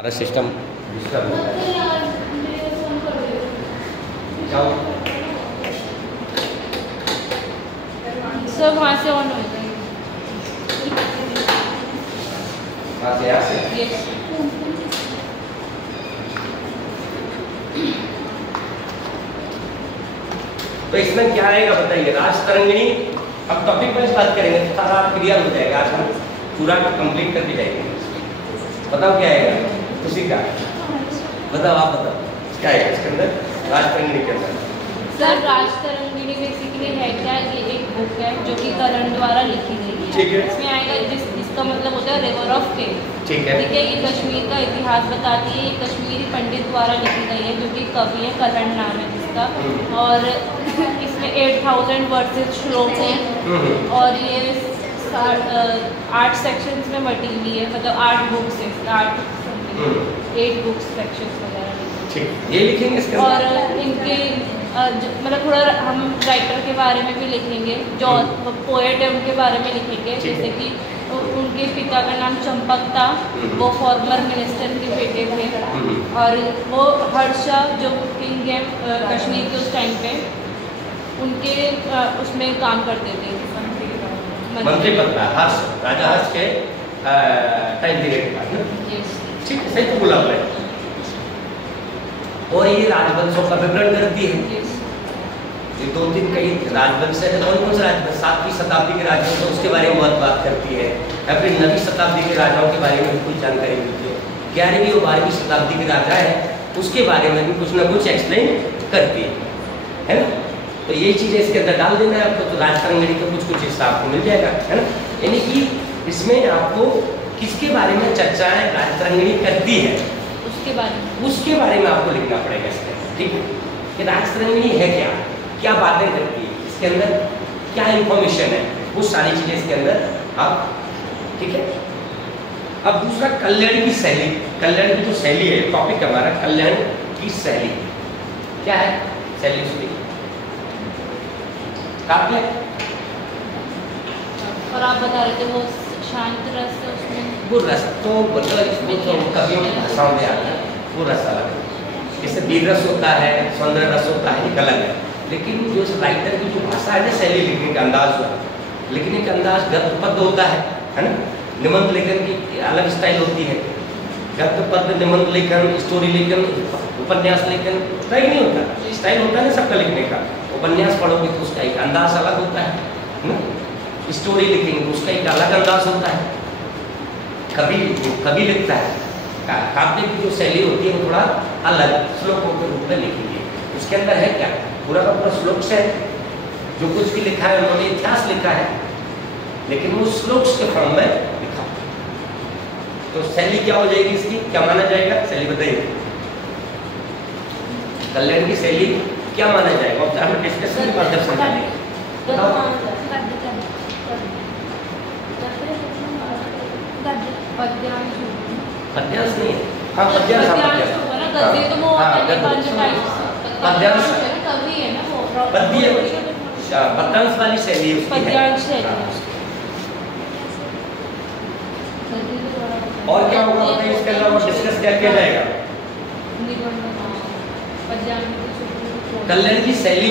हमारा system disturb होता है। सर वहाँ से ऑन हो जाएगी। यहाँ से यस। तो इसमें क्या आएगा बताइए। राज तरंगिणी, अब टॉपिक पर बात करेंगे तो सारा क्लियर हो जाएगा। आज हम पूरा कंप्लीट करके जाएंगे। बताओ क्या आएगा उसी का, बताओ आप बताओ क्या आएगा इसके अंदर राज तरंगिणी के अंदर। सर राज तरंगिणी बेसिकली है क्या, ये एक बुक है जो कि करण द्वारा लिखी गई है। ठीक है। इसमें आएगा जिसका मतलब होता है रिवर ऑफ फेम। ठीक है। ठीक है, ये कश्मीर का इतिहास बताती है। ये कश्मीरी पंडित द्वारा लिखी गई है जो कि कवि है, करण नाम है जिसका। और इसमें 8000 वर्सेस श्लोक हैं और ये 8 सेक्शंस में बटी हुई है, मतलब 8 बुक्स है, 8 बुक्स सेक्शंस वगैरह। ठीक, ये लिखेंगे इसके और इनके मतलब थोड़ा हम राइटर के बारे में भी लिखेंगे, जो पोएट है उनके बारे में लिखेंगे। जैसे कि उनके पिता का नाम चंपक था, वो फॉर्मर मिनिस्टर के बेटे थे। और वो हर्षा जो किंग है कश्मीर के उस टाइम पे, उनके उसमें काम करते थे, मंत्री पद का। हर्ष, राजा हर्ष के टाइम पीरियड का। ठीक है, सही तो बोला आपने। और ये राजवंशों का विवरण करती है। ये 2-3 कई राजवंश है। कौन सा राजवंश? 7वीं शताब्दी के राजवंश, उसके बारे में बहुत बात करती है। या फिर 9वीं शताब्दी के राजाओं के बारे में भी कुछ जानकारी मिलती है। 11वीं और 12वीं शताब्दी के राजा है, उसके बारे में भी कुछ ना कुछ एक्सप्लेन करती है ना। तो ये चीज़ें इसके अंदर डाल देना है आपको, तो राज तरंगिणी का कुछ हिस्सा आपको मिल जाएगा, है ना। यानी कि इसमें आपको किसके बारे में चर्चाएं राज तरंगिणी करती है उसके बारे में आपको लिखना पड़ेगा इसके अंदर। ठीक है, कि राज तरंगिणी है क्या, क्या बातें करती है, इसके अंदर क्या इंफॉर्मेशन है, वो सारी चीज़ें इसके अंदर आप। ठीक है। अब दूसरा, कल्याण की शैली। कल्याण की जो शैली है, टॉपिक हमारा कल्याण की शैली। क्या है शैली उसकी? काव्य। और आप बता रहे थे वो शांत रस है उसमें। वो रस तो मतलब इसमें तो कवियों की भाषाओं में आता है, वो रस अलग है। जैसे वीर रस होता है, सौंदर्य रस होता है, एक अलग है। लेकिन जो राइटर की जो भाषा है ना, शैली लिखने का अंदाज हो, लिखने का अंदाज गद्य पद्य होता है ना। निबंध लेखन की अलग स्टाइल होती है। गद्य पद्य, निबंध लेखन, स्टोरी लेखन, उपन्यास लेखन तय नहीं होता, स्टाइल होता है ना सबका लिखने का। उपन्यास पढ़ोगे तो उसका एक अंदाज अलग होता है ना। स्टोरी लिखेंगे तो उसका एक अलग अंदाज होता है। कवि लिखता है, काव्य की जो शैली होती है वो थोड़ा अलग श्लोकों के रूप में लिखेंगे। उसके अंदर है क्या, पूरा का पूरा श्लोक से जो कुछ भी लिखा है उन्होंने इतिहास लिखा है, लेकिन वो श्लोक के फॉर्म में लिखा। तो शैली क्या हो जाएगी इसकी, क्या माना जाएगा? शैली बताइए, कल्याण की शैली क्या माना जाएगा? और हम डिस्कशन के माध्यम से समझेंगे। पद्यांश नहीं, हाँ पद्यांश, पद्यांश वाली शैली उसकी है। और क्या होगा बताइए इसके अलावा डिस्कस क्या किया जाएगा? कल्याण की शैली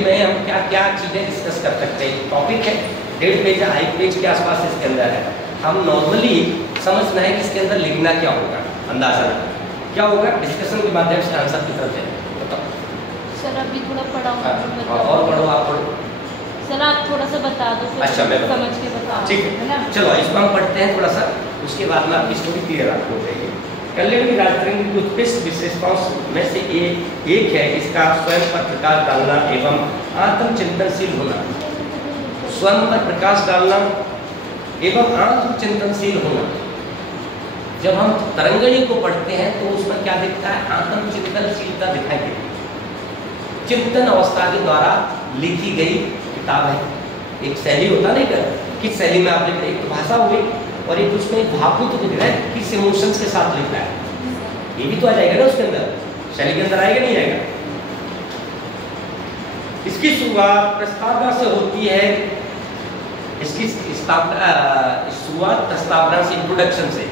में हम क्या क्या चीजें डिस्कस कर सकते हैं? टॉपिक है 1.5 पेज, 1 पेज के आसपास इसके अंदर है। हम नॉर्मली समझना है कि इसके अंदर लिखना क्या होगा, अंदाजा क्या होगा, डिस्कशन के माध्यम से आंसर की तरफ जाए। बताओ सर, अभी थोड़ा पढ़ाओ। और पढ़ो, आप पढ़ो सर, आप थोड़ा सा बता दो। अच्छा, मैं समझ के बताओ। ठीक है, चलो इसको हम पढ़ते हैं थोड़ा सा, उसके बाद में आपकी स्टोरी क्लियर आपको हो जाएगी। कल्याण की राज तरंगिणी की उत्कृष्ट विशेषताओं में से एक है इसका स्वयं पर प्रकाश डालना एवं आत्मचिंतनशील होना। स्वयं पर प्रकाश डालना एवं आत्मचिंतनशील होना। जब हम तरंगिणी को पढ़ते हैं तो उसमें क्या दिखता है? आत्मचिंतनशीलता दिखाई देती है। चिंतन अवस्था के द्वारा लिखी गई किताब है। एक शैली होता नहीं क्या, किस शैली में आप लिख रहे हैं? एक तो भाषा हो गई और एक उसमें भावुक लिख रहा है, किस इमोशंस के साथ लिख रहा है, ये भी तो आ जाएगा ना उसके अंदर। शैली के अंदर आएगा नहीं आएगा? इसकी शुरुआत प्रस्तावना से होती है। इसकी शुरुआत प्रस्तावना से, इंट्रोडक्शन से।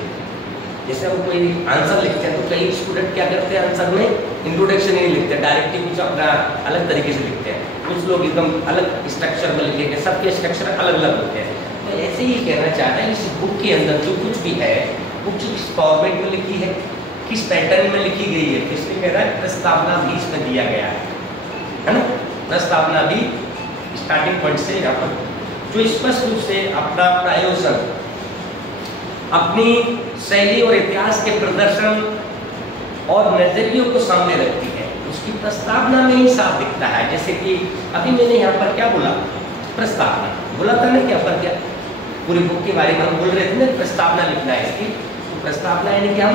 जैसे हम कोई आंसर लिखते हैं तो कई स्टूडेंट क्या करते हैं, आंसर में इंट्रोडक्शन नहीं लिखते, डायरेक्टली कुछ अपना अलग तरीके से लिखते हैं, कुछ लोग एकदम अलग स्ट्रक्चर में लिखेंगे, सबके स्ट्रक्चर अलग अलग होते हैं। तो ऐसे ही कहना चाहता है इस बुक के अंदर जो कुछ भी है वो किस फॉर्मेट में लिखी है, किस पैटर्न में लिखी गई है, इसलिए कह रहा है प्रस्तावना भी इसमें दिया गया है ना। प्रस्तावना भी स्टार्टिंग पॉइंट से यहाँ पर जो स्पष्ट रूप से अपना प्रायोजन, अपनी शैली और इतिहास के प्रदर्शन और नजरियों को सामने रखती है, उसकी प्रस्तावना में ही साफ दिखता है। जैसे कि अभी मैंने यहाँ पर क्या बोला, प्रस्तावना बोला था ना, क्या पर क्या पूरी बुक के बारे में हम बोल रहे थे ना, प्रस्तावना लिखना है इसकी। तो प्रस्तावना यानी कि हम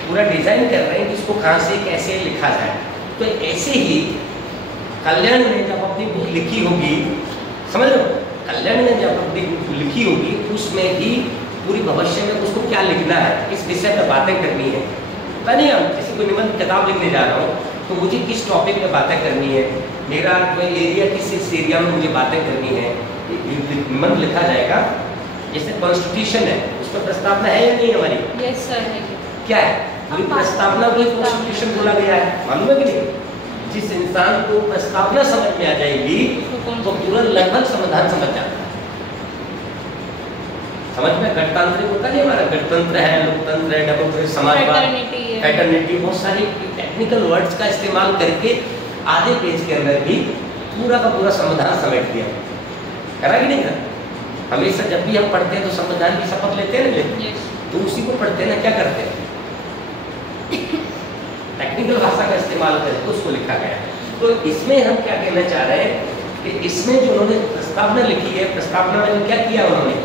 पूरा डिजाइन कर रहे हैं कि इसको कहाँ से कैसे लिखा जाए। तो ऐसे ही कल्याण ने जब अपनी बुक लिखी होगी, समझ लो, कल्याण ने जब अपनी बुक लिखी होगी उसमें भी पूरी भविष्य में उसको क्या लिखना है, किस विषय पर बातें करनी है। पता नहीं, हम किसी को निबंध किताब लिखने जा रहा हूँ तो मुझे किस टॉपिक पे बातें करनी है, मेरा कोई एरिया किस एरिया में मुझे बातें करनी है, निबंध लिखा जाएगा। जैसे कॉन्स्टिट्यूशन है, उस पर प्रस्तावना है या नहीं हमारी? यस सर है। क्या है? पूरी प्रस्तावना को कॉन्स्टिट्यूशन बोला गया है, मालूम है कि नहीं? जिस इंसान को प्रस्तावना समझ में आ जाएगी तो पूरा लगभग समाधान समझ जाता है। समझ में गणतांत्रिक होता नहीं, हमारा गणतंत्र है, लोकतंत्र है, डेमोक्रेसी, समाजवाद, फैटर्निटी, बहुत सारी टेक्निकल वर्ड्स का इस्तेमाल करके आधे पेज के अंदर भी पूरा का पूरा संविधान समेट दिया। करा कि नहीं करा? हमेशा जब भी हम पढ़ते हैं तो संविधान की शपथ लेते हैं ना, तो उसी को पढ़ते हैं ना, क्या करते हैं, टेक्निकल भाषा का इस्तेमाल करके उसको लिखा गया है। तो इसमें हम क्या कहना चाह रहे हैं कि इसमें जो उन्होंने प्रस्तावना लिखी है, प्रस्तावना में क्या किया उन्होंने,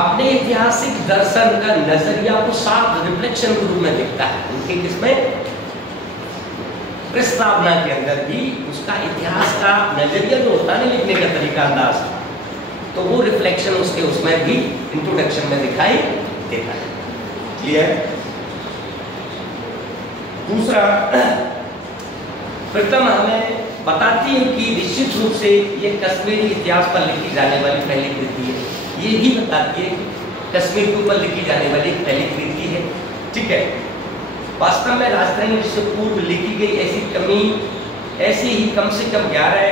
अपने ऐतिहासिक दर्शन का नजरिया को साफ रिफ्लेक्शन के रूप में दिखता है उनके किसमें, प्रस्तावना के अंदर भी उसका इतिहास का नजरिया जो होता है लिखने का तरीका, अंदाज, तो वो रिफ्लेक्शन उसके उसमें भी इंट्रोडक्शन में दिखाई देता है। क्लियर? दूसरा, प्रथम हमें बताती है कि निश्चित रूप से ये कश्मीरी इतिहास पर लिखी जाने वाली पहली कृति है। ये भी बताती है कश्मीर के ऊपर लिखी जाने वाली पहली कृति है। ठीक है, वास्तव में राजतरंगिणी से पूर्व लिखी गई ऐसी ही कम से कम 11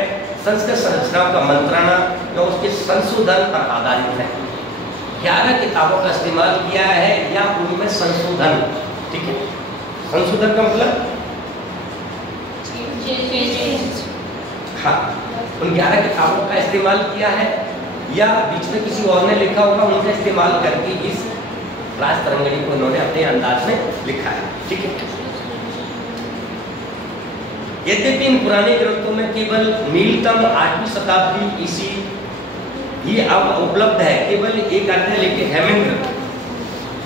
संस्कृत संरचनाओं का मंत्राना या उसके संशोधन पर आधारित है। 11 किताबों का इस्तेमाल किया है या उनमें संशोधन। ठीक है, संशोधन का मतलब हाँ, उन 11 किताबों का इस्तेमाल किया है या बीच में किसी और ने लिखा होगा, उनका इस्तेमाल करके इस राजतरंगिणी को उन्होंने अपने अंदाज में लिखा है। ठीक है, यद्यपि इन पुराने ग्रंथों में केवल नीलतम 8वीं शताब्दी ईसी ही अब उपलब्ध है। केवल एक आदमी लिखे हेमेंद्र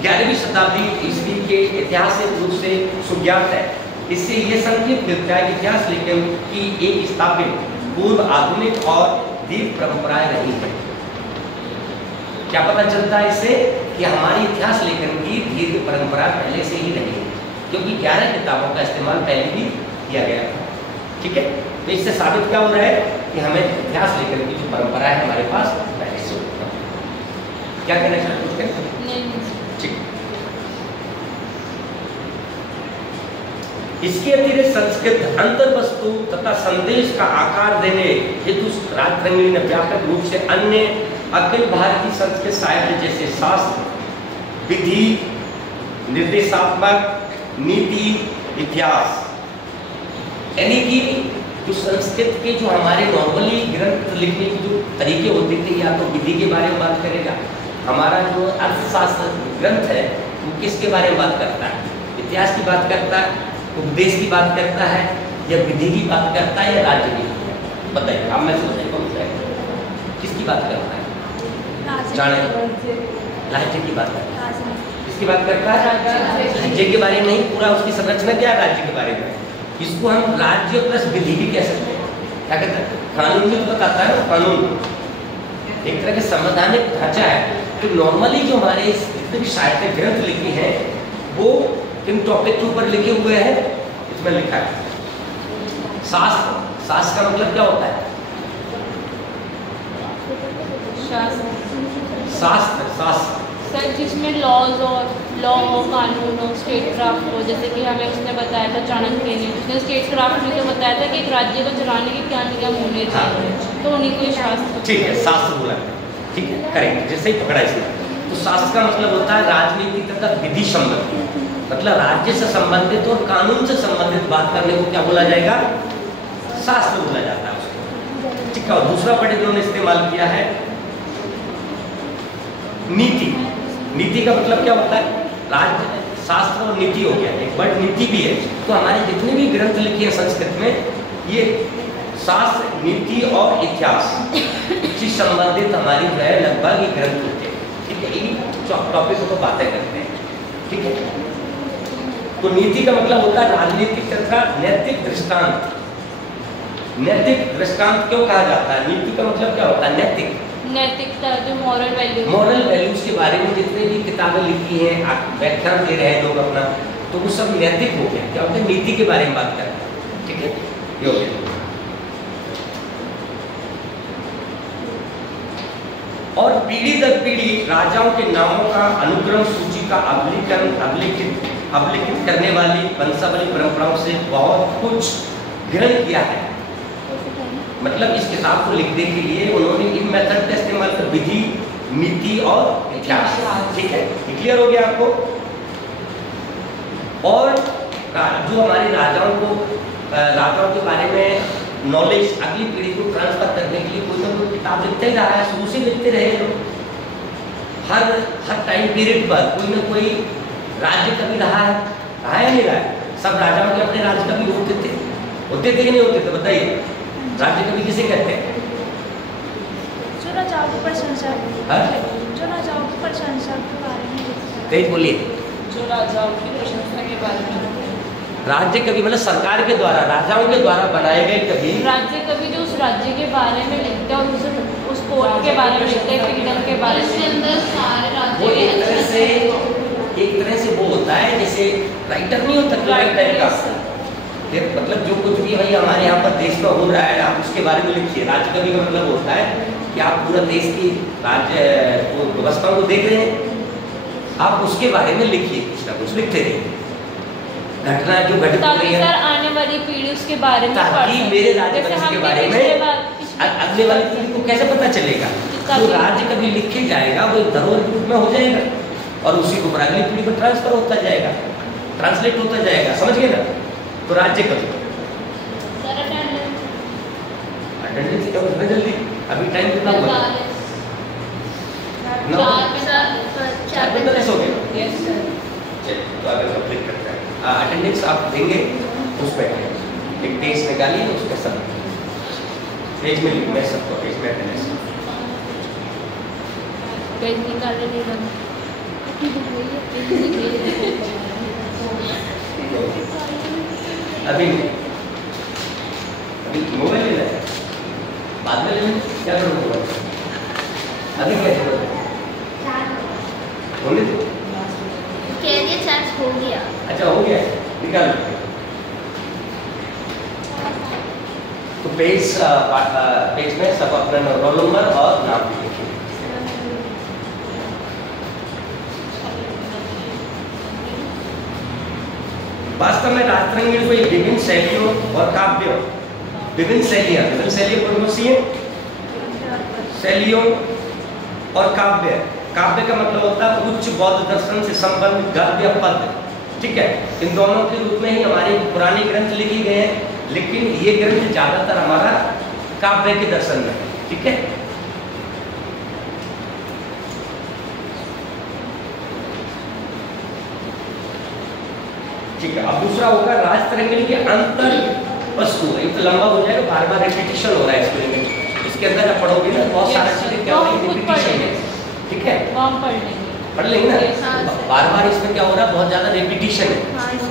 11वीं शताब्दी ईस्वी के ऐतिहासिक रूप से सुज्ञात है। इससे यह संकेत मिलता है कि इतिहास लेखन की एक स्थापित पूर्व आधुनिक और दीर्घ परंपराएं रही है। क्या पता चलता है इससे कि हमारी इतिहास लेखन की दीर्घ परंपरा पहले से ही रही है, क्योंकि 11 किताबों का इस्तेमाल पहले भी किया गया था। ठीक है, तो इससे साबित क्या हो रहा है कि हमें इतिहास लेखन की जो परंपरा है हमारे पास पहले से होती है। क्या कहना चाहते हैं? ठीक, इसके अतिरिक्त संस्कृत अंतर वस्तु तथा संदेश का आकार देने हेतु राजतरंगिणी ने व्यापक रूप से अन्य अखिल भारतीय संस्कृत साहित्य जैसे शास्त्र, विधि, निर्देशात्मक, नीति, इतिहास, यानी कि जो संस्कृत के जो हमारे नॉर्मली ग्रंथ लिखने के जो तरीके होते थे, या तो विधि के बारे में बात करेगा, हमारा जो अर्थशास्त्र ग्रंथ है वो किसके बारे में बात करता है, इतिहास की बात करता है, उपदेश की बात करता है, या विधि की बात करता है, या राज्य की? बताइए, आप में से किसकी बात करता है? जाने राज्य की बात करता है। किसकी बात करता है? राज्य के बारे में नहीं, पूरा उसकी संरचना क्या है राज्य के बारे में। इसको हम राज्य प्लस विधि भी कह सकते हैं। क्या कहते हैं? कानून भी तो बताता है ना, कानून एक तरह का संवैधानिक ढांचा है। तो नॉर्मली जो हमारे जितने भी साहित्य ग्रंथ लिखे हैं वो किन टॉपिक के ऊपर लिखे हुए हैं, इसमें लिखा है शास्त्र। शास्त्र का मतलब क्या होता है? शास्त्र, शास्त्र, सर जिसमें लॉज और लॉ हो, कानून हो, स्टेट क्राफ्ट हो, जैसे कि हमें उसने बताया था चाणक्य ने, उसने स्टेट क्राफ्ट में तो बताया था कि एक राज्य को चलाने के क्या नियम होने चाहिए, तो उन्हीं को शास्त्र। ठीक है, शास्त्र बोला, ठीक है, करेक्ट, जैसे ही पकड़ा इसने। तो शास्त्र का मतलब होता है राजनीति तथा विधि संबंधी, मतलब राज्य से संबंधित और कानून से संबंधित बात करने को क्या बोला जाएगा? शास्त्र बोला जाता है उसको, ठीक है। और दूसरा वर्ड इन्होंने इस्तेमाल किया है नीति। नीति का मतलब क्या होता है? राज्य, शास्त्र और नीति हो गया, एक वर्ड नीति भी है। तो हमारे जितने भी ग्रंथ लिखे हैं संस्कृत में, ये शास्त्र, नीति और इतिहास से संबंधित हमारी जो है लगभग ये ग्रंथ होते हैं, ठीक है। इन टॉपिक को बातें करते हैं, ठीक है। तो नीति का मतलब होता है राजनीतिक तथा नैतिक दृष्टांत। नैतिक दृष्टांत क्यों कहा जाता है? नीति का मतलब क्या होता है? नैतिक, नैतिकता, जो मॉरल वैल्यूज, मॉरल वैल्यूज के बारे में जितने भी किताबें लिखी हैं, व्याख्यान दे रहे हैं लोग अपना, तो वो सब नैतिक हो गया। क्या होता है? नीति के बारे में बात कर रहे हैं, ठीक है, ये हो गया। और पीढ़ी दर पीढ़ी राजाओं के नामों का अनुक्रम सूची का अभिलिखित करने वाली वंशावली परंपराओं से बहुत कुछ ग्रहण किया है। मतलब इस किताब को लिखने के लिए उन्होंने इन मेथड का इस्तेमाल कर, विधि, नीति और इतिहास, ठीक है, क्लियर हो गया आपको। और जो हमारे राजाओं के बारे में नॉलेज अगली पीढ़ी को ट्रांसफर करने के लिए कोई ना कोई किताब लिखते ही रहा है, शुरू से लिखते रहे लोग। हर टाइम पीरियड पर कोई ना कोई राज्य कभी रहा है या नहीं रहा है? सब राजाओं के अपने राज्य कभी होते थे कि नहीं होते थे? बताइए, राज्य कभी किसे कहते हैं? जो राजाओं की प्रशंसा के बारे में, तेज बोलिए। जो राजाओं की प्रशंसा के बारे में, राज्य कभी मतलब सरकार के द्वारा, राजाओं के द्वारा बनाए गए कभी राज्य कभी जो उस राज्य के बारे में लिखते हैं और उस कोर्ट के बारे में लिखते हैं, किंगडम के बारे में, अंदर सारे राज्य, वो एक तरह से वो होता है जैसे राइटर नहीं होता, राइटर का मतलब जो कुछ भी भाई हमारे यहाँ पर देश में हो रहा है, आप उसके बारे में लिखिए। राज्य कवि का मतलब होता है कि आप पूरा देश की राज्य व्यवस्थाओं को देख रहे हैं, आप उसके बारे में लिखिए, कुछ ना कुछ लिखते रहिए, घटना जो घटित हो रही है, सर आने वाली पीढ़ी उसके बारे में, ताकि मेरे राज्य के बारे में अगले वाली पीढ़ी को कैसे पता चलेगा? जो राज्य कभी लिखे जाएगा वो धरोहर के रूप में हो जाएगा और उसी को अगली पीढ़ी को ट्रांसफर होता जाएगा, ट्रांसलेट होता जाएगा, समझ गए ना? तो राज्य कभी अटेंडेंस क्या होता है जल्दी, अभी टाइम कितना हुआ? 4:45 हो गए। तो अगर कंप्लीट करते हैं अटेंडेंस आप देंगे उस पर एक पेज निकालिए, उसके साथ पेज में मैं सबको पेज में अटेंडेंस पेज निकालने नहीं लगा। अभी मोबाइल लेना है, बाद में लेना, क्या करोगे? अभी क्या जरूरत है? होने दो, हो गया। अच्छा हो गया, निकाल। तो पेज में सब अपना रोल नंबर और नाम भी लिखिए। वास्तव में राजतरंगिणी को विभिन्न शैलियों और काव्यों, विभिन्न शैलियां कौन सी हैं? शैलियों और काव्य। काव्य का मतलब होता है उच्च बौद्ध दर्शन से संबंधित गद्य पद्य, ठीक है। इन दोनों के रूप में ही हमारे पुराने ग्रंथ लिखे गए हैं, लेकिन ये ग्रंथ ज्यादातर हमारा काव्य के दर्शन में, ठीक है। ठीक है, अब दूसरा होगा राजतरंगिणी के अंतर वस्तु। ये तो लंबा हो जाएगा, बार बार रिपीटिशन हो रहा है इसमें, इसके अंदर आप पढ़ोगे ना बहुत सारा चीजें क्या होगी, रिपीटिशन है, ठीक है, पढ़ लेंगे ना। बार बार इसमें क्या हो रहा है, बहुत ज्यादा रिपीटिशन है,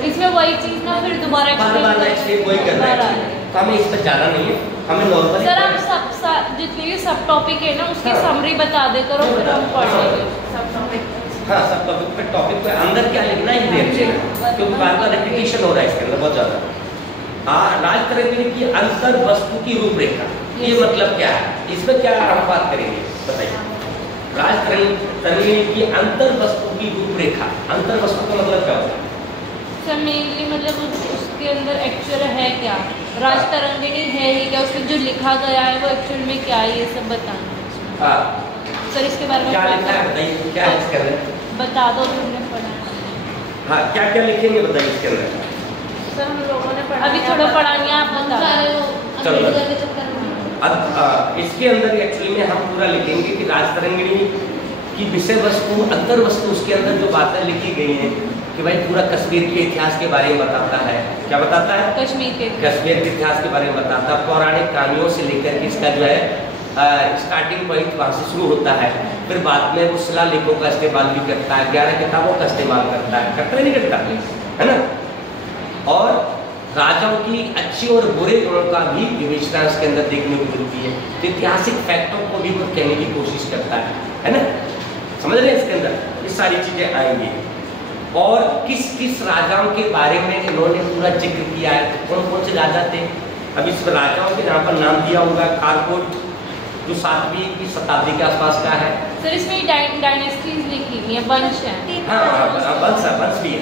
इसमें वही चीज ना फिर दोबारा बार एक्सप्लेन वही कर रहा है। तो हमें इस पर जाना नहीं है, हमें नॉर्मली सर आप सब जितने भी सब टॉपिक है ना उसकी समरी बता दे करो, फिर हम पढ़ लेंगे सब टॉपिक। हाँ, सब टॉपिक पे अंदर क्या लिखना है देख लेना, क्योंकि बार बार रिपीटिशन हो रहा है इसके अंदर बहुत ज्यादा। राजतरंगिणी की अंतर वस्तु की रूपरेखा, ये मतलब क्या है, इसमें क्या हम बात करेंगे बताइए। राजतरंगिणी की अंतर वस्तु की रूपरेखा। अंतर वस्तु का मतलब क्या होता है? सर मेनली मतलब उसके अंदर एक्चुअल है क्या, राजतरंगिणी है ही क्या, उसमें जो लिखा गया है वो एक्चुअल में क्या है, ये सब बताना है। हाँ सर इसके बारे में क्या लिखा है बताइए, क्या है इसके अंदर? बता दो, तुमने पढ़ा है। हाँ क्या क्या लिखेंगे बताइए इसके अंदर? सर हम लोगों ने पढ़ा, अभी थोड़ा पढ़ा नहीं, आप बता दो। चलो अब इसके अंदर एक्चुअली में हम पूरा लिखेंगे कि राजतरंगिणी की विषय वस्तु, अंतर वस्तु, उसके अंदर जो बातें लिखी गई हैं कि भाई पूरा कश्मीर के इतिहास के बारे में बताता है। क्या बताता है? कश्मीर के इतिहास के बारे में बताता है। पौराणिक कहानियों से लेकर के इसका जो है स्टार्टिंग पॉइंट वहाँ से शुरू होता है। फिर बाद में वो शिलालेखों का इस्तेमाल भी करता है, 11 किताबों का इस्तेमाल करता है नहीं करता है ना। और राजाओं की अच्छे और बुरे गुणों का भी विवेचना इसके अंदर देखने को मिलती है। तो ऐतिहासिक फैक्टों को भी वो कहने की कोशिश करता है ना। समझ रहे हैं? इसके अंदर ये सारी चीजें आएंगी। और किस किस राजाओं के बारे में इन्होंने पूरा जिक्र किया है, कौन कौन से राजा थे। अब इस राजाओं के यहाँ पर नाम दिया होगा कारकोट, जो 7वीं शताब्दी के आसपास का है। सर इसमें डायनेस्टीज लिखी हुई है, वंश है। हाँ वंश भी है,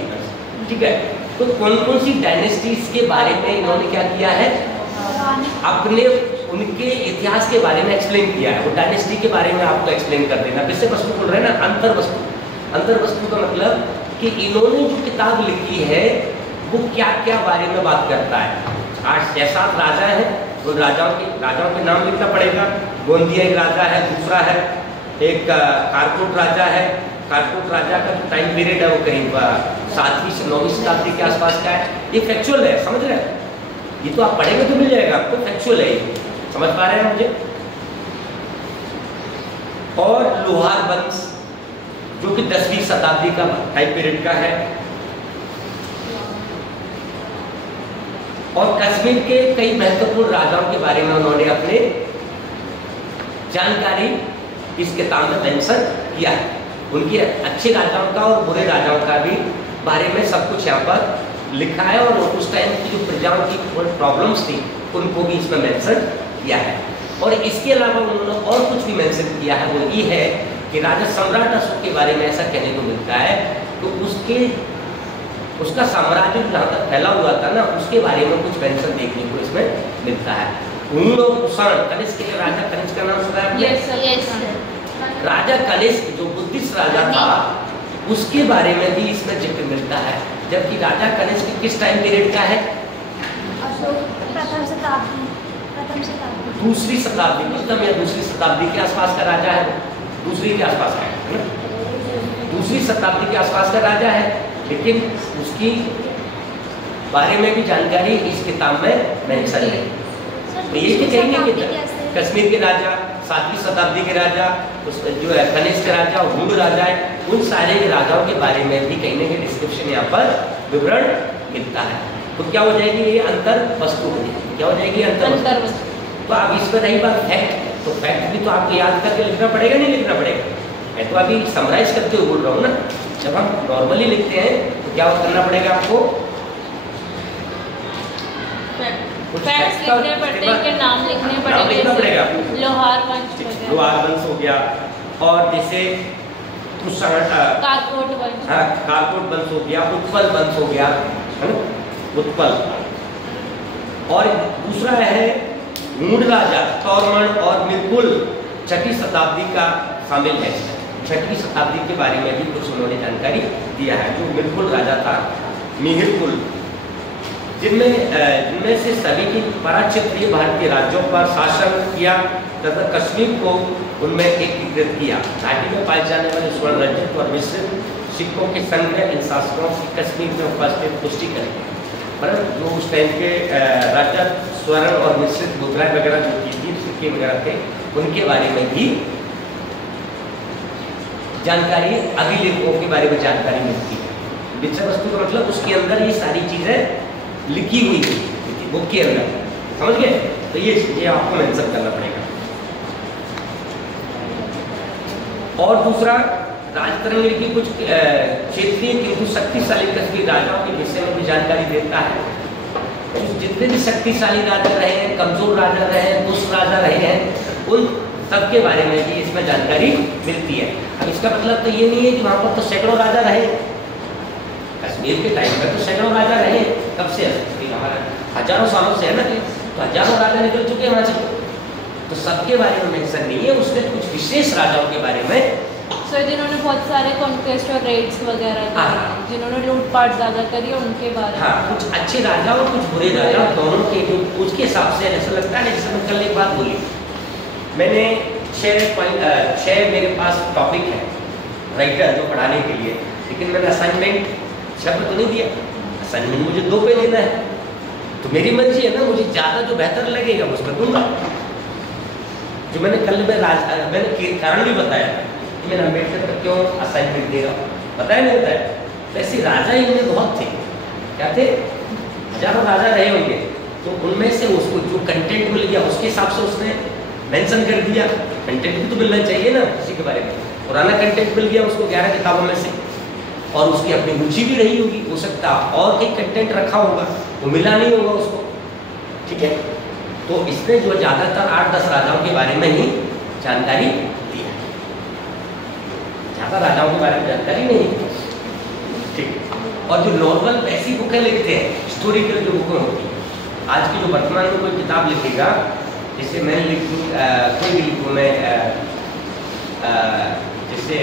ठीक है। तो कौन कौन सी डायनेस्टीज के बारे में इन्होंने क्या किया है, अपने उनके इतिहास के बारे में एक्सप्लेन किया है। वो डायनेस्टी के बारे में आपको एक्सप्लेन कर देना। विषय वस्तु बोल रहे हैं ना, अंतर वस्तु। अंतर वस्तु का मतलब कि इन्होंने जो किताब लिखी है वो क्या क्या बारे में बात करता है। आज 6-7 राजा है, तो राजाओं के नाम लिखना पड़ेगा। गोंदिया एक राजा है, दूसरा है एक कारकोट राजा है। कारकोट राजा का जो टाइम पीरियड है वो करीब 7वीं से 9वीं शताब्दी के आसपास का है। ये फैक्चुअल है, समझ रहे हैं? ये तो आप पढ़ेंगे तो मिल जाएगा आपको, फैक्चुअल है ये। समझ पा रहे हैं मुझे? और लोहार वंश जो कि 10वीं शताब्दी का टाइम पीरियड का है। और कश्मीर के कई महत्वपूर्ण राजाओं के बारे में उन्होंने अपने जानकारी इस किताब में मेंशन किया है। उनके अच्छे राजाओं का और बुरे राजाओं का भी बारे में सब कुछ यहाँ पर लिखा है। और उस टाइम की जो प्रजाओं की प्रॉब्लम्स थी उनको भी इसमें मेंशन किया है। और इसके अलावा उन्होंने और कुछ भी मेंशन किया है, वो ये है कि राजा सम्राट अशोक के बारे में ऐसा कहने को मिलता है तो उसका साम्राज्य जहाँ तक फैला हुआ था ना, उसके बारे में कुछ मेंशन देखने को इसमें मिलता है। हूण और कुषाण, कनिष्क के राजा कनिष्क का नाम सुना है आपने? yes, राजा कनिष्क जो बुद्धिस्ट राजा था उसके बारे में भी इसमें जिक्र मिलता है। जबकि राजा कनिष्क किस टाइम पीरियड का है? प्रथम शताब्दी, दूसरी शताब्दी, प्रथम या दूसरी शताब्दी के आसपास का राजा है। दूसरी के आसपास का है ना, दूसरी शताब्दी के आसपास का राजा है। लेकिन उसकी बारे में भी जानकारी इस किताब में मेंशन है। तो ये भी कहेंगे कि कश्मीर के राजा, 7वीं शताब्दी के राजा, जो है कनिष्क राजा, हूण राजा है, उन सारे राजाओं के बारे में भी कहीं ना कहीं डिस्क्रिप्शन यहाँ पर विवरण मिलता है। तो क्या हो जाएगी ये अंतर वस्तु हो जाएगी। क्या हो जाएगी? अंतर वस्तु। तो अब इस पर रही बात फैक्ट, तो फैक्ट भी तो आपको याद करके लिखना पड़ेगा, नहीं लिखना पड़ेगा? मैं तो अभी समराइज करते हुए बोल रहा हूँ ना। जब हम नॉर्मली लिखते हैं तो क्या करना पड़ेगा आपको? फैक्ट्स लिखने पड़ते हैं, के नाम लिखने पड़ेगा। लोहार वंश हो गया, और जैसे कारकोट वंश, कारकोट वंश हो गया, उत्पल वंश हो गया, है ना, उत्पल। और दूसरा है मूड राजा, तोरमण और मिरकुल 6वीं शताब्दी का शामिल है। 6वीं शताब्दी के बारे में भी कुछ उन्होंने जानकारी दिया है। जो मिरकुल राजा था, मिहिरकुल, जिनमें से सभी की पराक्षत्रिय भारतीय राज्यों पर शासन किया तथा कश्मीर को उनमें एकीकृत किया। घाटी में पाए जाने वाले स्वर्ण रंजित और मिश्रित सिक्कों के संग्रह इन शासकों की कश्मीर में उपस्थित पुष्टि करेंगे। मतलब जो उस टाइम के राजा स्वर्ण और मिश्रित मुद्राएं वगैरह जो की थी, सिक्के वगैरह थे, उनके बारे में भी जानकारी, अभिलेखों के बारे में जानकारी मिलती है। विषय वस्तु का मतलब उसके अंदर ये सारी चीजें लिखी हुई है बुक के अंदर, समझ गए? तो ये आपको मेंशन करना पड़ेगा। और दूसरा, राजतरंगिणी की कुछ क्षेत्रीय किंतु शक्तिशाली कश्मीरी राजाओं के विषय में भी जानकारी देता है। जितने भी शक्तिशाली राजा रहे हैं, कमजोर राजा रहे हैं, दुष्ट राजा रहे हैं, उन सबके बारे में भी इसमें जानकारी मिलती है। अब इसका मतलब तो ये नहीं है कि वहाँ पर तो सैकड़ों राजा रहे, कश्मीर के टाइम में तो सैकड़ों राजा रहे, कब से हमारा हजारों सालों से है ना, तो हजारों राजा निकल चुके हैं वहाँ से, तो सबके बारे में मेंशन नहीं है, उसने कुछ विशेष राजाओं के बारे में। सर जिन्होंने बहुत सारे कॉन्क्वेस्ट और रेड्स वगैरह किए, जिन्होंने लूटपाट ज़्यादा करी है उनके बारे में। हाँ, कुछ अच्छे राजा और कुछ बुरे राजा दोनों के जो उसके हिसाब से ऐसा लगता है। जैसे मैं कल एक बात बोली, मैंने 6 मेरे पास टॉपिक है राइटर जो पढ़ाने के लिए, लेकिन मैंने असाइनमेंट 6 तो नहीं दिया, असाइनमेंट मुझे 2 पे देना है, तो मेरी मर्जी है ना, मुझे ज़्यादा जो बेहतर लगेगा उसमें दूंगा। जो मैंने कल मैंने कारण भी बताया कि मैंने अम्बेडकर पर क्यों असाइनमेंट दे रहा हूँ, बताया नहीं होता है। वैसे राजा इनमें बहुत थे, क्या थे, हजारों राजा रहे होंगे, तो उनमें से उसको जो कंटेंट मिल गया उसके हिसाब से उसने मेंशन कर दिया। कंटेंट भी तो मिलना चाहिए ना किसी के बारे में, पुराना कंटेंट मिल गया उसको 11 किताबों में से, और उसकी अपनी रुचि भी रही होगी, हो सकता और कई कंटेंट रखा होगा वो मिला नहीं होगा उसको, ठीक है। तो इसने जो ज़्यादातर 8-10 राजाओं के बारे में ही जानकारी दी है, ज़्यादा राजाओं के बारे में जानकारी नहीं, ठीक। और जो नॉर्मल वैसी बुकें लिखते हैं, हिस्टोरिकल जो बुकें होती हैं, आज की जो वर्तमान में कोई किताब लिखेगा, जैसे मैं लिखूँ, कोई भी लिखूँ मैं, जैसे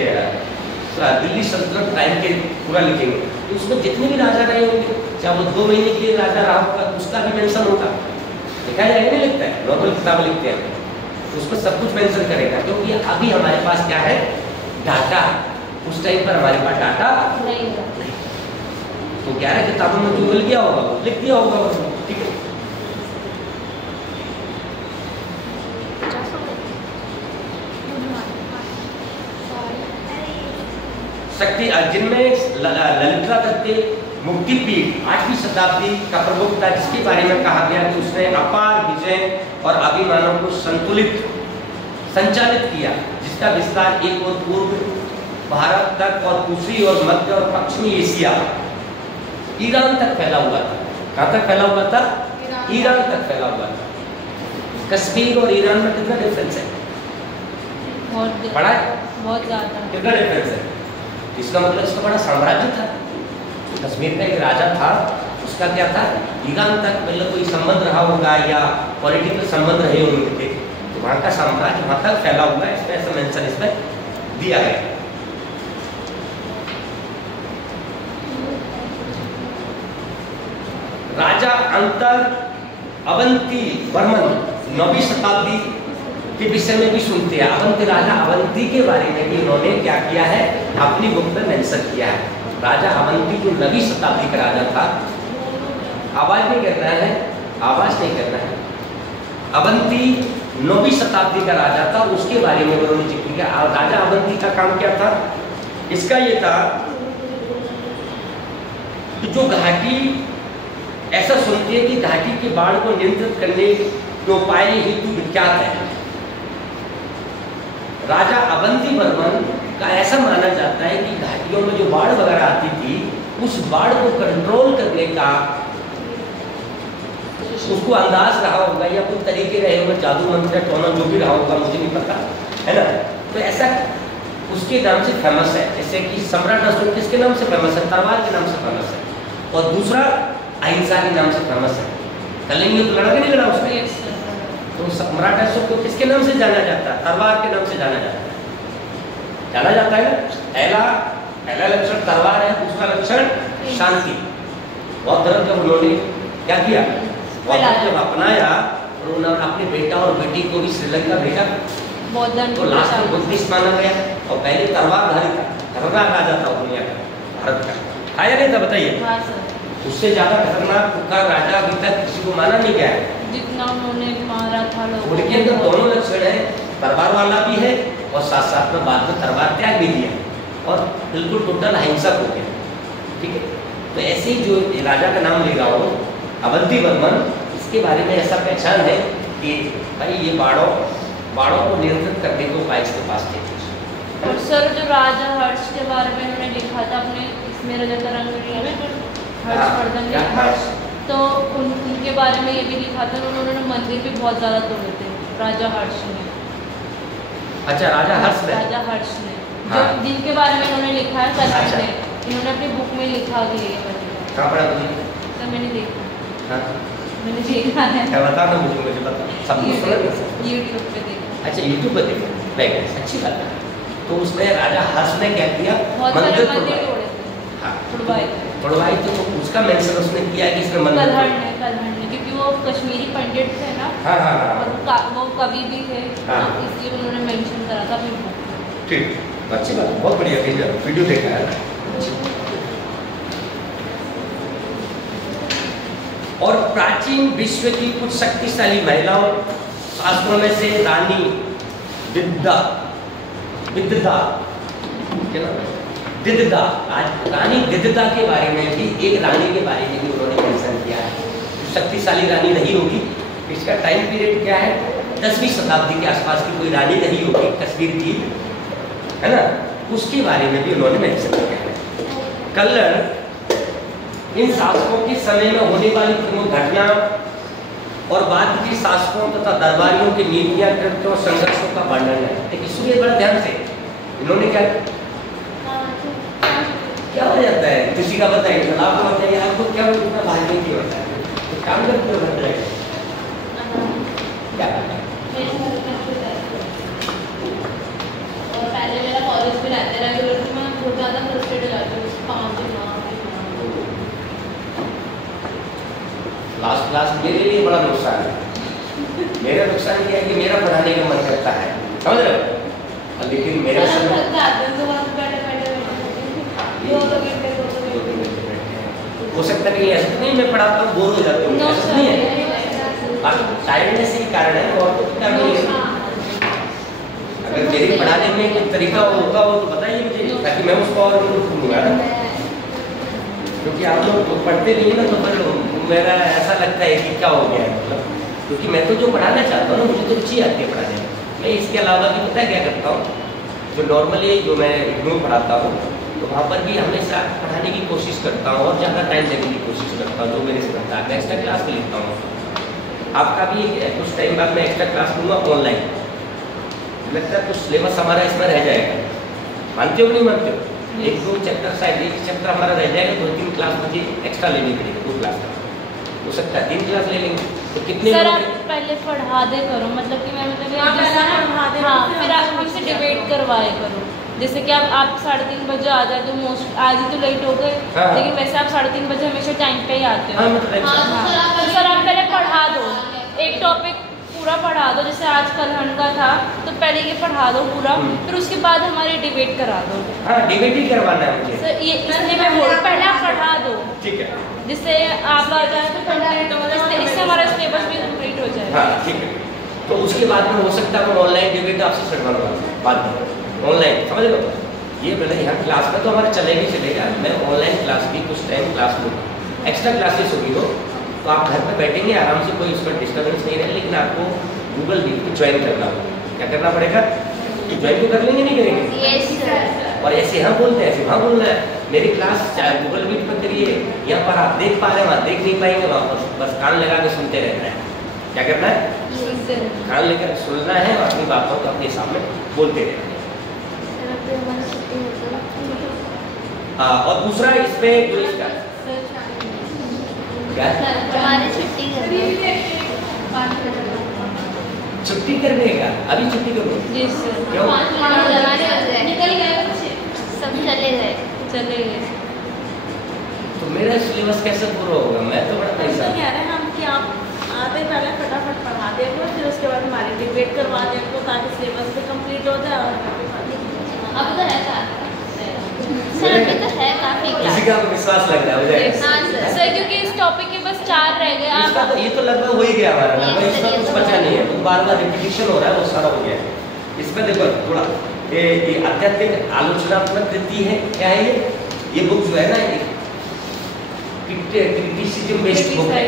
दिल्ली सल्तनत टाइम के पूरा लिखेंगे, तो उसमें जितने भी राजा रहे होंगे, चाहे वो 2 महीने के लिए राजा रहा होगा, उसका भी मेंशन होगा, लिखा जाएगा नहीं लिखता है, नॉर्मल किताब लिखते हैं तो उसमें सब कुछ मेंशन करेगा, क्योंकि अभी हमारे पास क्या है, डाटा। उस टाइम पर हमारे पास डाटा नहीं, तो 11 किताबों में जो मिल गया होगा वो लिख दिया होगा, ठीक है। शक्ति जिनमें ललिता दत्त मुक्तिपीठ 8वीं शताब्दी का प्रमुख था, जिसके बारे में कहा गया कि उसने अपार विजय और अभिमानों को संचालित किया, जिसका विस्तार एक और पूर्व भारत तक और दूसरी और मध्य और पश्चिमी एशिया ईरान तक फैला हुआ था। कहाँ तक फैला हुआ था? ईरान तक फैला हुआ था। कश्मीर और ईरान में कितना डिफरेंस है? बड़ा है, बहुत ज़्यादा। कितना डिफरेंस है? इसका मतलब इसका बड़ा साम्राज्य था। कश्मीर का एक राजा था, उसका क्या था, ईरान तक मतलब कोई संबंध रहा होगा या पॉलिटिकल संबंध रहे होंगे, तो वहाँ का साम्राज्य वहाँ तक फैला हुआ है, इसमें ऐसा मेंशन इसमें दिया गया। राजा अंतर अवंती वर्मन 9वीं शताब्दी के विषय में भी सुनते हैं। अवंती राजा अवंती के बारे में भी उन्होंने क्या किया है, अपनी बुक में मेंशन किया है। राजा अवंती जो 9वीं शताब्दी का राजा था, आवाज नहीं करना है, आवाज नहीं करना है, अवंती 9वीं शताब्दी का राजा था, उसके बारे में उन्होंने जिक्र किया। राजा अवंती का काम क्या था? इसका ये था कि जो घाटी, ऐसा सुनते हैं कि घाटी के बाढ़ को नियंत्रित करने के उपाय हेतु विख्यात है। राजा अवंती वर्मन का ऐसा माना जाता है कि घाटियों में जो बाढ़ वगैरह आती थी, उस बाढ़ को कंट्रोल करने का उसको अंदाज रहा होगा या कोई तरीके रहे होंगे, जादू मंत्र टोना जो भी रहा होगा, मुझे नहीं पता है ना। तो ऐसा उसके नाम से फेमस है। जैसे कि सम्राट अशोक किसके नाम से फेमस है? तलवार के नाम से फेमस है। और दूसरा अहिंसा के नाम से फेमस है। कलिंग युद्ध लड़ा के नहीं लड़ा उसने? तो सम्राट अशोक को किसके नाम से जाना जाता है? तलवार के नाम से जाना जाता है, जाना जाता है। पहला लक्षण तलवार है, दूसरा लक्षण शांति। बौद्ध धर्म जब उन्होंने क्या किया, जब अपनाया, और उन्होंने अपने बेटा और बेटी को भी श्रीलंका भेजा, तो लास्ट में बुद्धिस्ट माना गया। और पहले तलवारधारी था, खतरनाक राजा था दुनिया का, भारत का। आया नहीं था, बताइए। उससे ज्यादा खतरनाक का राजा अभी तक किसी को माना नहीं गया है, जितना उन्होंने मारा था लोगों। उनके अंदर दोनों लक्षण है, तलवार वाला भी है और साथ साथ में बाद में तलवार त्याग भी दिया और बिल्कुल टोटल अहिंसक हो गया, ठीक है। तो ऐसे ही जो राजा का नाम ले रहा हूँ, अवंती वर्मन, इसके बारे में ऐसा पहचान है कि भाई ये बाढ़ों को नियंत्रित करने को उपाय इसके पास थे। और सर जो राजा हर्ष के बारे में उन्होंने लिखा था अपने इसमें रजत रंग हर्षवर्धन ने, तो उनके बारे में ये भी लिखा था, उन्होंने मंदिर भी बहुत ज़्यादा तोड़े थे राजा हर्ष ने। अच्छा, राजा हर्ष ने? राजा हर्ष ने, हाँ। जो जिनके बारे में इन्होंने लिखा है कलहड़ अच्छा। ने, इन्होंने अपनी बुक में लिखा भी है ये कविता। कहाँ पढ़ा तुमने? तो मैंने देखा, हाँ, मैंने देखा है क्या बता ना मुझे बता, सब कुछ सुना नहीं सर? यूट्यूब पे देखा। अच्छा, यूट्यूब पर देखा, वेरी अच्छी बात है। तो उसमें राजा हर्ष ने क्या किया? बहुत सारे मंदिर तोड़वाए। तोड़े थे, हाँ, तोड़वाए थे तोड़वाई तो उसका मेंशन उसने किया कि इसमें मंदिर कलहड़ ने, क्योंकि वो कश्मीरी पंडित थे ना, हाँ हाँ हाँ, और वो कवि भी थे, हाँ। इसलिए उन्होंने मेंशन करा था अपनी बुक में। ठीक, अच्छी बात है, बहुत बढ़िया वीडियो देखा है। और प्राचीन विश्व की कुछ शक्तिशाली महिलाओं शास्त्रों में से रानी विद्या विद्या क्या नाम है? दिद्दा, रानी दिद्दा के बारे में भी, एक रानी के बारे में भी उन्होंने मेंशन किया है। जो शक्तिशाली रानी नहीं होगी, इसका टाइम पीरियड क्या है? 10वीं शताब्दी के आसपास की कोई रानी नहीं होगी कश्मीर की, है ना, उसके बारे में भी उन्होंने मेंशन किया है। कल्लड़ इन शासकों के समय में होने वाली प्रमुख घटना और बाद के शासकों तथा दरबारियों की नीतियां, कृत्यों और संघर्षों का वर्णन है। देखिए सुनिए बड़ा ध्यान से, इन्होंने क्या हो जाता है, किसी का बताइए, आपको बताइए, आपको क्या इतना भागने की होता है, तो काम करते हो बन जाएगा क्या? और पहले मेरा कॉलेज में रहते रहे, तो मैं बहुत ज़्यादा फ्रस्ट्रेट हो जाती हूँ, 5 दिन लास्ट क्लास मेरे लिए बड़ा नुकसान है। मेरा नुकसान क्या है कि मेरा पढ़ाने का मन करता है, समझ रहे हो, लेकिन मेरा हो सकता है कि ऐसा तो नहीं मैं पढ़ाता हूँ बोर हो जाता हूँ, ऐसा नहीं है, टायर्डनेस ही कारण है और कुछ कारण नहीं है। अगर मेरे पढ़ाने में कोई तरीका होता हो तो बताइए मुझे, ताकि मैं उसको और इम्प्रूव करूँगा ना, क्योंकि आप लोग पढ़ते नहीं है ना, तो फिर मेरा ऐसा लगता है कि क्या हो गया है, मतलब क्योंकि मैं तो जो पढ़ाना चाहता हूँ ना, मुझे तो रुचि आती है पढ़ाने में। मैं इसके अलावा भी पता है क्या करता हूँ, जो नॉर्मली जो मैं इग्नोर पढ़ाता हूँ तो वहाँ पर भी हमेशा पढ़ाने की कोशिश करता हूँ और ज़्यादा टाइम देने की कोशिश करता हूँ, जो मेरे से बनता है। मैं एक्स्ट्रा क्लास भी लेता हूँ, आपका भी कुछ टाइम बाद मैं एक्स्ट्रा क्लास लूँगा ऑनलाइन, लगता है कुछ सिलेबस हमारा इसमें रह जाएगा, मानते हो नहीं मानते हो? 1-2 चैप्टर शायद, एक चैप्टर हमारा रह जाएगा, 2-3 क्लास मुझे एक्स्ट्रा लेनी पड़ेगी, 2 क्लास का हो सकता है 3 क्लास ले लेंगे, तो कितने सर आप पहले पढ़ा दे करो, मतलब कि मैं हाँ, फिर आप हमसे डिबेट करवाए करो, जैसे कि आप 3:30 बजे आ जाते हो, मोस्ट आज ही तो लेट हो गए, हाँ। लेकिन वैसे आप 3:30 बजे हमेशा टाइम पे ही आते हो। हाँ, मतलब तो सर आप पहले पढ़ा दो, एक टॉपिक पूरा पढ़ा दो, जैसे आज कलहड़ का था तो पहले ये पढ़ा दो पूरा, फिर उसके बाद हमारी डिबेट करा दो। हाँ, डिबेट ही करवाना है मुझे सर ये इसलिए मैं बोल, पहले आप पढ़ा दो, ठीक है, जिससे आप आ जाए तो कंप्लीट हो, इससे हमारा सिलेबस भी कंप्लीट हो जाए। हाँ ठीक है, तो उसके बाद में हो सकता है मैं ऑनलाइन डिबेट आपसे छुड़वाऊंगा बाद में, ऑनलाइन समझ लो, ये पहले यहाँ क्लास में तो हमारा चलेगा ही चलेगा, मैं ऑनलाइन क्लास भी कुछ टाइम क्लास लूँगा, एक्स्ट्रा क्लासेस होगी हो तो आप घर में बैठेंगे आराम से, कोई उसका डिस्टर्बेंस नहीं रहे, लेकिन आपको गूगल मीट को ज्वाइन करना होगा। क्या करना पड़ेगा? ज्वाइन तो कर लेंगे नहीं करेंगे? Yes sir. और ऐसे हम बोलते हैं, ऐसे वहाँ बोलना है, मेरी क्लास चाहे गूगल मीट पर करिए, यहाँ पर आप देख पा रहे हैं, वहाँ देख नहीं पाएंगे, वहाँ पर बस कान लगा के सुनते रहना है। क्या करना है? कान लेकर सुनना है और अपनी बातों को अपने सामने बोलते रहना है। और दूसरा इस पे जो इसका क्या हमारी छुट्टी छुट्टी करने का, अभी छुट्टी करो क्यों? निकल गए, सब चले गए। चले गए तो मेरा सिलेबस कैसे पूरा होगा? मैं तो बड़ा पैसा हम कि आप आते पहले फटाफट पढ़ा देंगे, फिर उसके बाद हमारी डिबेट करवा देंगे ताकि सिलेबस भी कंप्लीट हो जाए। और अब तो है सर, अभी तो है काफी किसी का विश्वास लग रहा है हाँ सर। सर, क्योंकि इस टॉपिक के बस 4 रह गए। इसका तो ये तो लगभग हो ही गया हमारा, लगभग इसका कुछ बचा नहीं है, तो बार-बार रिपीटिशन हो रहा है, वो सारा हो गया है। इसमें देखो थोड़ा ये आध्यात्मिक आलोचनात्मक कृति है, क्या है ये बुक जो है ना, क्रिटिसिज्म बेस्ड बुक है,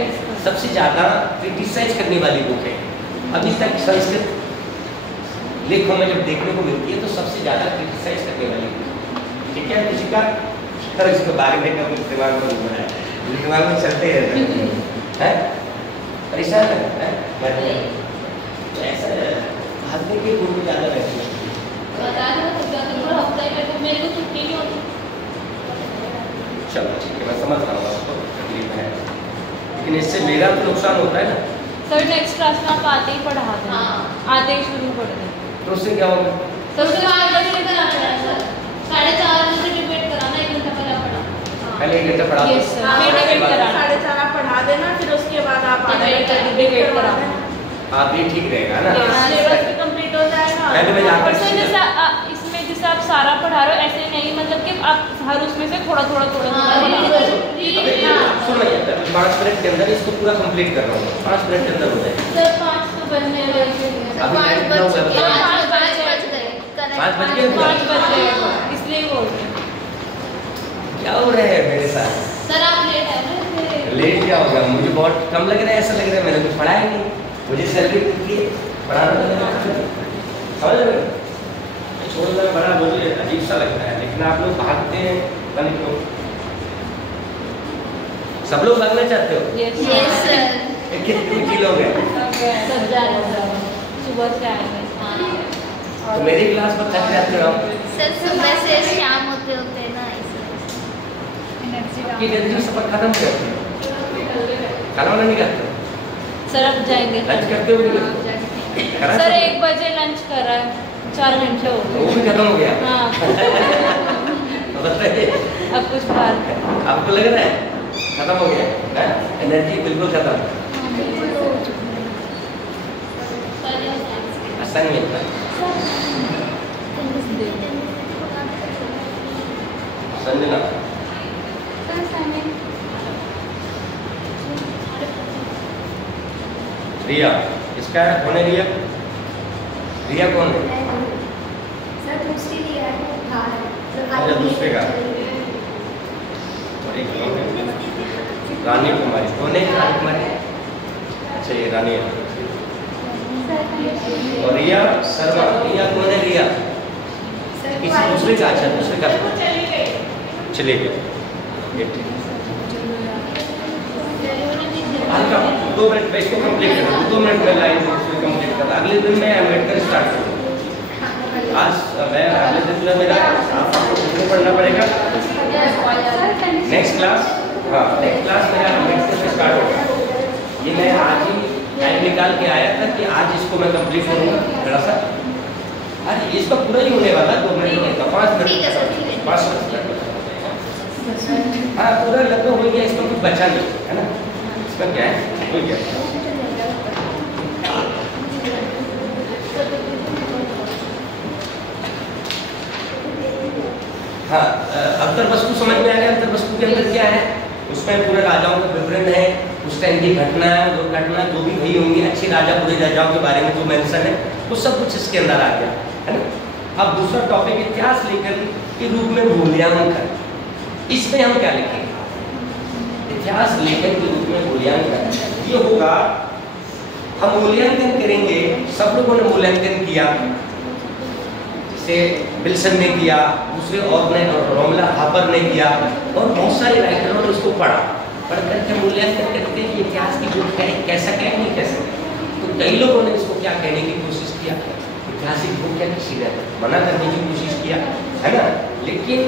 सबसे ज़्यादा क्रिटिसाइज करने वाली बुक है। अभी तक संस्कृत लेखों में जब देखने को मिलती है तो सबसे ज़्यादा क्रिटिसाइज करने वाली बुक, ठीक है? किसी का तर इसके बारे में कभी दिमाग में घूम रहा है, दिमाग में चलते हैं परेशान है ऐसा भागने के गुण ज़्यादा रहते हैं। बता दो हफ्ता ही मेरे को छुट्टी नहीं होती। चलो ठीक है, मैं समझ रहा हूँ आपको तकलीफ है, लेकिन इससे मेरा तो नुकसान होता है ना। सर नेक्स्ट क्लास में आप आते ही पढ़ा दें। हाँ। आते ही शुरू कर दें। तो उससे क्या होगा? तो उसके बाद बजे कराना है सर, 4:30 बजे डिबेट कराना, 1 घंटा पहले पढ़ा। पहले 1 घंटा पढ़ा दो। Yes, sir. हाँ, फिर डिबेट कराना। 4:30 आप पढ़ा देना, फिर उसके बाद आप आधे घंटे डिबेट डिबेट करवा कराना। देना। आधी ठीक रहेगा ना। सिलेबस भी कंप्लीट हो जाएगा। पहले मैं जाकर और सर जैसे इसमें जैसे आप सारा पढ़ा रहे हो ऐसे नहीं, मतलब कि आप हर उसमें से थोड़ा थोड़ा थोड़ा थोड़ा अबे ये सुन रही है, 5 मिनट के अंदर इसको पूरा कंप्लीट कर रहा हूँ, 5 मिनट के अंदर हो जाएगा। सर 5 तो बनने वाले हैं। अभी 5 टाइम बज कितना हुआ है? 5 बज गए। 5 बज गए? 5 बज गए, इसलिए बोल रही हूँ। क्या हो रहा है मेरे साथ? सर आप लेट है ना? लेट क्या होगा? मुझे बहुत कम लग रहा है, ऐसा लग रहा है मैंने कुछ पढ़ा ही नहीं, मुझे सैलरी मिलती है पढ़ाना लग रहा है, समझ रहे हो? छोड़ देना बड़ा मुझे अजीब सा लगता है, लेकिन आप लोग भागते हैं पता नहीं क्यों। सब लोग भागना चाहते हो? Yes sir. कितने लोग हैं? सब जा रहे हैं, सुबह से आएंगे। तो मेरी क्लास में थक जाते हो आप? सर सुबह से शाम होते होते ना कि एनर्जी सब खत्म हो जाती है, खाना वाना नहीं खाते हो? सर अब जाएंगे। लंच करते हो नहीं करते? करा सर सब? 1 बजे लंच कर रहा है, 4 घंटे हो वो गए। भी खत्म हो गया। हाँ बताइए, अब कुछ बाहर आपको लग रहा है खत्म हो गया है? एनर्जी बिल्कुल खत्म, आसान नहीं होता। संजना रिया, इसका कौन है रिया? रिया कौन है? सर दूसरी लिया है अच्छा दूसरे का। एक कौन है? रानी कुमारी। कौन है रानी कुमारी? अच्छा ये रानी है। और रिया शर्मा। रिया कौन है? रिया किसी दूसरे का? अच्छा दूसरे का चले गए। हल्का 2 मिनट में इसको कंप्लीट कर, 2 मिनट में लाइन कंप्लीट कर। अगले दिन मैं अम्बेडकर स्टार्ट करूँ। आज मैं अगले दिन जो है मेरा आपको कितने पढ़ना पड़ेगा? नेक्स्ट क्लास, हाँ नेक्स्ट क्लास मेरा अम्बेडकर से स्टार्ट होगा। ये मैं आज ही टाइम निकाल के आया था कि आज इसको मैं कंप्लीट करूँगा थोड़ा सा। आज इसका पूरा ही होने वाला 2 मिनट में, 5 मिनट 5 मिनट हाँ पूरा लगभग हो गया, इसमें कुछ बचा नहीं है ना। इसमें क्या है हो गया। हाँ अंतर वस्तु समझ में आ गया। अंतर वस्तु के अंदर क्या है? उसमें पूरे राजाओं का विवरण है, उस टाइम की घटना वो घटना जो भी हुई होंगी, अच्छे राजा बुरे राजाओं के बारे में जो मेंशन है वो सब कुछ इसके अंदर आ गया है ना। अब दूसरा टॉपिक इतिहास लेखन के रूप में मूल्यांकन। इसमें हम क्या लिखेंगे? इतिहास लेखन के रूप में मूल्यांकन ये होगा, हम मूल्यांकन करेंगे। सब लोगों ने मूल्यांकन किया, जैसे विल्सन ने किया, दूसरे और ने रोमला हापर ने किया, और बहुत सारे राइटरों ने उसको पढ़ा। पढ़ करके मूल्यांकन करके इतिहास की बुक है कैसा क्या नहीं कैसा। तो कई लोगों ने इसको क्या कहने की कोशिश किया, ऐतिहासिक बुक क्या किसी ने मना करने की कोशिश किया है ना। लेकिन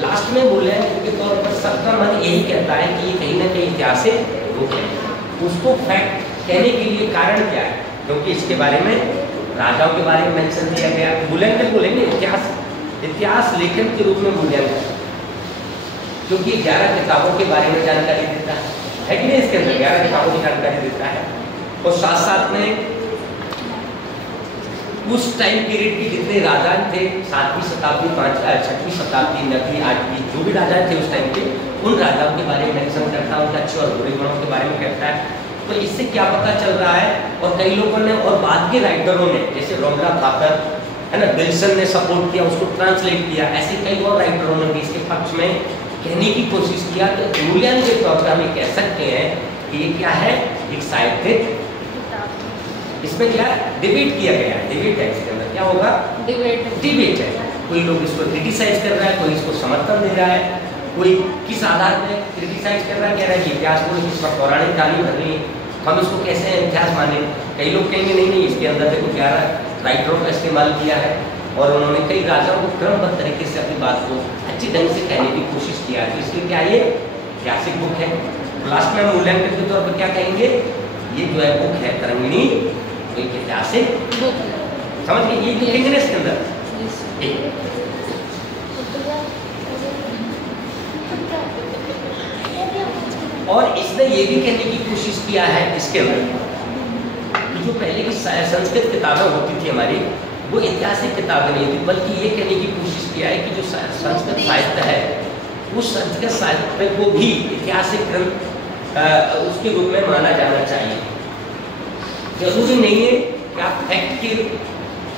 लास्ट में मूल्यांकन के तौर पर सबका मन यही कहता है कि ये कहीं ना कहीं ऐतिहासिक बुक है। उसको फैक्ट कहने के लिए कारण क्या है? क्योंकि इसके बारे में राजाओं के बारे में मेंशन किया गया। मूल्यांकन बोलेंगे इतिहास लेखन के रूप में मूल्यांकन, क्योंकि 11 किताबों के बारे में जानकारी देता है कि नहीं? इसके अंदर 11 किताबों की जानकारी देता है, और साथ साथ में उस टाइम पीरियड के जितने राजा थे, 7वीं शताब्दी 6वीं शताब्दी 9वीं 8वीं जो भी राजा थे उस टाइम के, उन राजाओं के बारे में मेंशन करता है, उनके अच्छे और बुरे गुणों के बारे में कहता है। तो इससे क्या पता चल रहा है? और कई लोगों ने और बाद के राइटरों ने जैसे रोमला थापर है ना, विल्सन ने सपोर्ट किया, उसको ट्रांसलेट किया। ऐसे कई और राइटरों ने भी इसके पक्ष में कहने की कोशिश किया। तो मूल्यांकन के तौर पर हम ये कह सकते हैं कि ये क्या है? एक साहित्यिक, इसमें क्या डिबेट किया गया है। डिबेट है, इसके अंदर क्या होगा? डिबेट है। कोई लोग इसको क्रिटिसाइज कर रहा है, कोई इसको समर्थन दे रहा है, कोई किस आधार पर क्रिटिसाइज कर रहा है, कह रहा है कि इतिहास को इसका पौराणिक कहानी भर रही है, हम इसको कैसे इतिहास माने। कई लोग कहेंगे नहीं नहीं, इसके अंदर देखो 11 राइटरों का इस्तेमाल किया है, और उन्होंने कई राजाओं को क्रमबद्ध तरीके से अपनी बात को अच्छी ढंग से कहने की कोशिश किया। तो इसलिए क्या ये ऐतिहासिक बुक है। लास्ट में हम मूल्यांकन के तौर पर क्या कहेंगे, ये जो है बुक है तरंगिणी, तो एक ऐतिहासिक बुक, समझ गए, ये लिखेंगे ना इसके अंदर। और इसने ये भी कहने की कोशिश किया है इसके अंदर कि जो पहले की संस्कृत किताबें होती थी हमारी, वो ऐतिहासिक किताबें नहीं थी, बल्कि ये कहने की कोशिश किया है कि जो संस्कृत साहित्य है, उस संस्कृत साहित्य को भी ऐतिहासिक ग्रंथ उसके रूप में माना जाना चाहिए। जरूरी नहीं है कि आप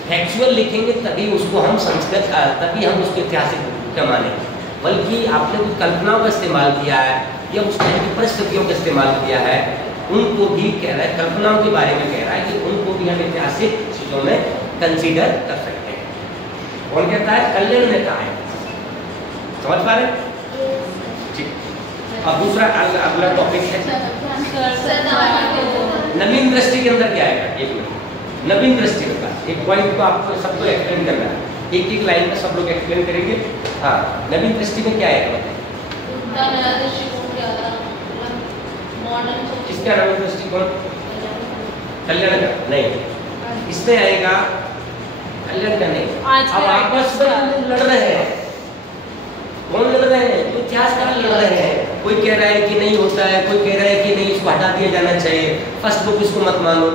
फैक्चुअल लिखेंगे तभी उसको हम संस्कृत, तभी हम उसको ऐतिहासिक का माने, बल्कि आपने कुछ कल्पनाओं का इस्तेमाल किया है या उस टाइम की परिस्थितियों का इस्तेमाल किया है, उनको भी कह रहा है, कल्पनाओं के बारे में कह रहा है कि उनको भी हम ऐतिहासिक चीज़ों में कंसीडर कर सकते हैं। कौन कहता है? कल्याण ने कहा है। समझ पा रहे? ठीक। अब दूसरा अगला टॉपिक है नवीन दृष्टि के अंदर क्या आएगा। एक मिनट, नवीन दृष्टि का एक पॉइंट को आपको सबको एक्सप्लेन करना है, एक एक लाइन में सब लोग एक्सप्लेन करेंगे। हाँ, नवीन दृष्टि में क्या आएगा? किसका नवीन दृष्टिकोण? कल्याण का नहीं, इसमें आएगा कल्याण का नहीं। अब आपस में लड़ रहे हैं, कौन लड़ रहे हैं? तो इतिहासकार लड़ रहे हैं। कोई कह रहा है कि नहीं होता है, कोई कह रहा है कि नहीं, इसको हटा दिया जाना चाहिए, फर्स्ट बुक इसको मत मानो।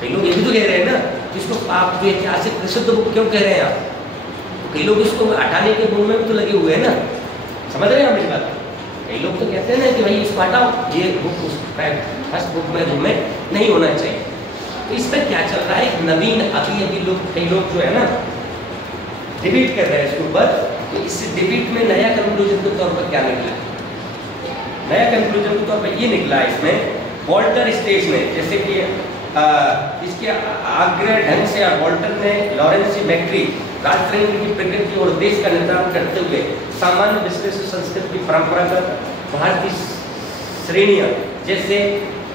कई लोग ये भी तो कह रहे हैं ना, इसको आप जो ऐतिहासिक प्रसिद्ध बुक क्यों कह रहे हैं आप? तो कई लोग इसको हटाने के गुण में भी तो लगे हुए हैं ना, समझ रहे हैं मेरी बात? कई लोग तो कहते हैं ना कि भाई इसको हटाओ, ये बुक उस फर्स्ट बुक में नहीं होना चाहिए। तो इस पर क्या चल रहा है? एक नवीन अभी लोग, कई लोग जो है ना डिबेट कर रहे हैं इसके ऊपर। तो इस डिबेट में नया कंक्लूजन के तौर पर क्या निकला? नया कंक्लूजन के तौर पर ये निकला इसमें, वॉल्टर स्टेज ने, जैसे कि इसके आग्रह ढंग से वॉल्टर ने लॉरेंस मैक्री राजतंत्र की प्रकृति और देश का निर्धारण करते हुए सामान्य विश्लेषण संस्कृत की परंपरागत भारतीय श्रेणियां जैसे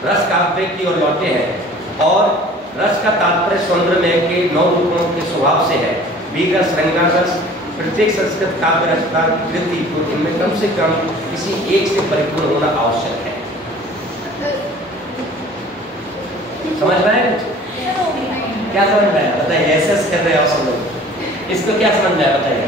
रस काव्य की ओर लौटे हैं, और रस का तात्पर्य सौंदर्य के 9 रूपों के स्वभाव से है। वीर रस, श्रृंगार रस, प्रत्येक संस्कृत काव्य रस का कृति को इनमें कम से कम किसी एक से परिपूर्ण होना आवश्यक है। समझ में आया? क्या समझ में आया बताइए? ऐसे कर रहे हो सब लोग, इसको क्या समझ में आया बताइए?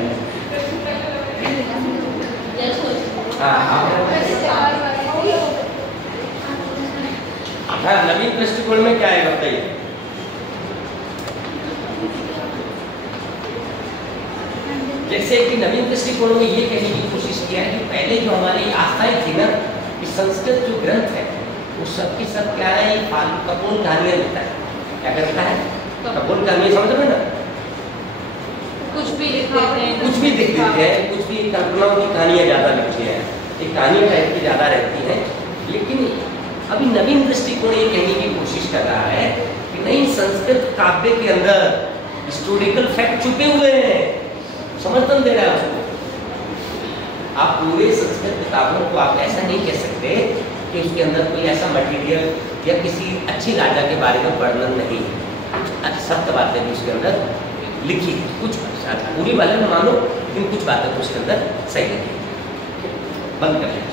हाँ, नवीन दृष्टिकोण में क्या है बताइए? जैसे कि नवीन दृष्टिकोण में ये कहने की कोशिश किया है कि पहले जो हमारी आस्थाएं थी ना, कि संस्कृत जो ग्रंथ है वो सबके सब क्या है, कपोल कहानियां लिखता है। क्या करता है? कपोल कहानियां, समझ रहे ना? कुछ भी लिख देते हैं, कुछ भी लिख देते हैं, कुछ भी कल्पनाओं की कहानियां ज़्यादा लिखती हैं, एक कहानी टाइप की ज़्यादा रहती है। लेकिन अभी नवीन दृष्टिकोण ये कहने की कोशिश कर रहा है कि नहीं, संस्कृत काव्य के अंदर हिस्टोरिकल फैक्ट छुपे हुए हैं। समर्थन दे रहा है उसको। आप पूरे संस्कृत किताबों को आप ऐसा नहीं कह सकते कि उसके अंदर कोई ऐसा मटेरियल या किसी अच्छी राजा के बारे में वर्णन नहीं है। कुछ सत्य बातें भी उसके अंदर लिखी है, कुछ पूरी वाले में मानो, लेकिन कुछ बातें तो उसके अंदर सही लिखी है। बंद कर लें।